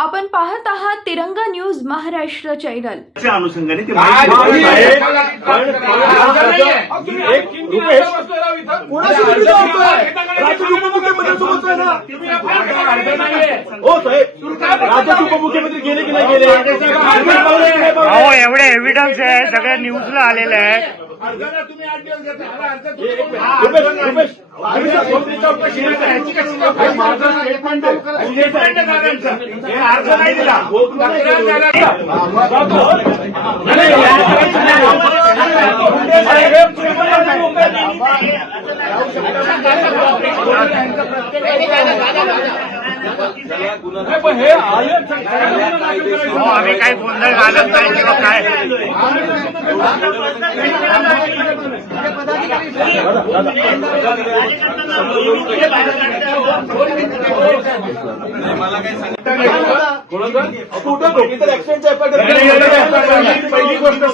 आपण पाहत आहात तिरंगा न्यूज महाराष्ट्र चॅनल। त्या अनुषंगाने ते उपमुख्यमंत्री गेले की नाही गेले एवढे एव्हिडन्स आहे सगळ्या न्यूजला आलेले आहे। तुम्ही 8 दिवस घेतले अर्ज नाही दिला आम्ही काही गोंधळ घालत नाही किंवा काय पहिली गोष्ट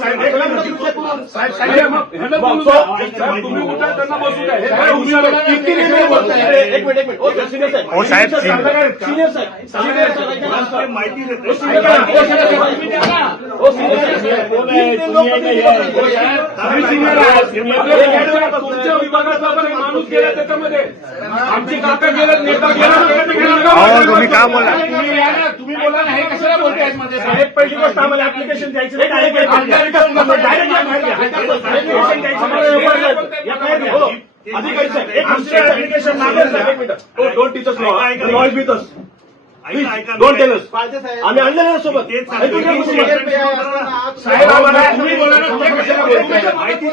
माहिती विभागाचा माणूस गेला त्याच्यामध्ये आमची काका गेला नेता गेला तुम्ही काय बोला तुम्ही बोला नाही कशाला बोलताय साहेब पहिली गोष्ट आम्हाला ऍप्लिकेशन द्यायचं अधिकारी साहेब एक application don't teach us law with us don't tell us आम्ही आणलेलं ना सोबत साहेब आम्हाला तुम्ही बोला ना माहिती